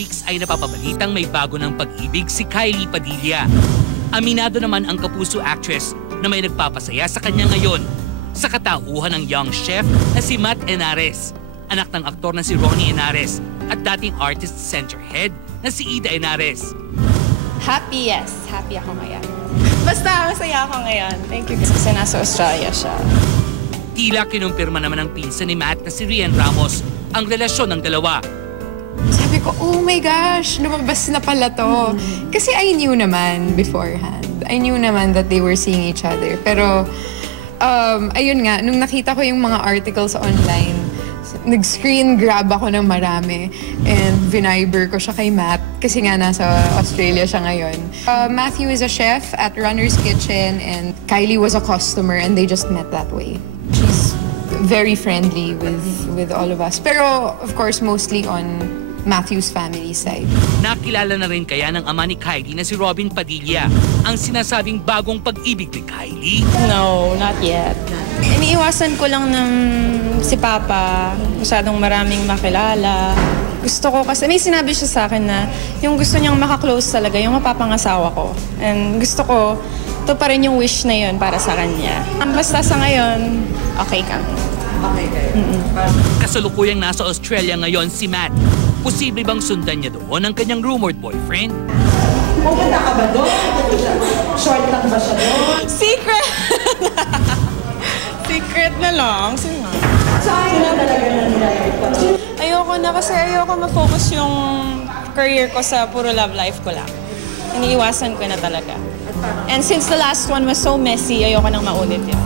weeks ay napapabalitang may bago ng pag-ibig si Kylie Padilla. Aminado naman ang kapuso actress na may nagpapasaya sa kanya ngayon sa katauhan ng young chef na si Matt Henares, anak ng aktor na si Ronnie Henares at dating artist center head na si Ida Henares. Happy, yes. Happy ako ngayon. Basta masaya ako ngayon. Thank you kasi nasa Australia siya. Tila kinumpirma naman ng pinsan ni Matt na si Rian Ramos ang relasyon ng dalawa. Sabi ko, oh my gosh, lumabas na pala to. Kasi I knew naman beforehand. I knew naman that they were seeing each other. Pero, ayun nga, nung nakita ko yung mga articles online, nag-screen grab ako ng marami. And viniber ko siya kay Matt kasi nga nasa Australia siya ngayon. Matthew is a chef at Runner's Kitchen and Kylie was a customer and they just met that way. She's very friendly with all of us. Pero, of course, mostly on Matthew's family side. Nakilala na rin kaya ng ama ni Kylie na si Robin Padilla ang sinasabing bagong pag-ibig ni Kylie? No, not yet. Iniiwasan ko lang ng si Papa, masyadong maraming makilala. Gusto ko kasi, may sinabi siya sa akin na yung gusto niyang makaklose talaga, yung mapapangasawa ko. And gusto ko, ito pa rin yung wish na yun para sa kanya. Basta sa ngayon, okay kami. Okay kayo. Kasalukuyang nasa Australia ngayon si Matt. Posible bang sundan niya doon ang kanyang rumored boyfriend? Pupunta ka ba doon? Short lang ba siya doon? Secret! Secret na lang. Sino nga? Saan na talaga nangyayari ko? Ayoko na kasi ayoko ma-focus yung career ko sa puro love life ko lang. Iniiwasan ko na talaga. And since the last one was so messy, ayoko nang maulit yun.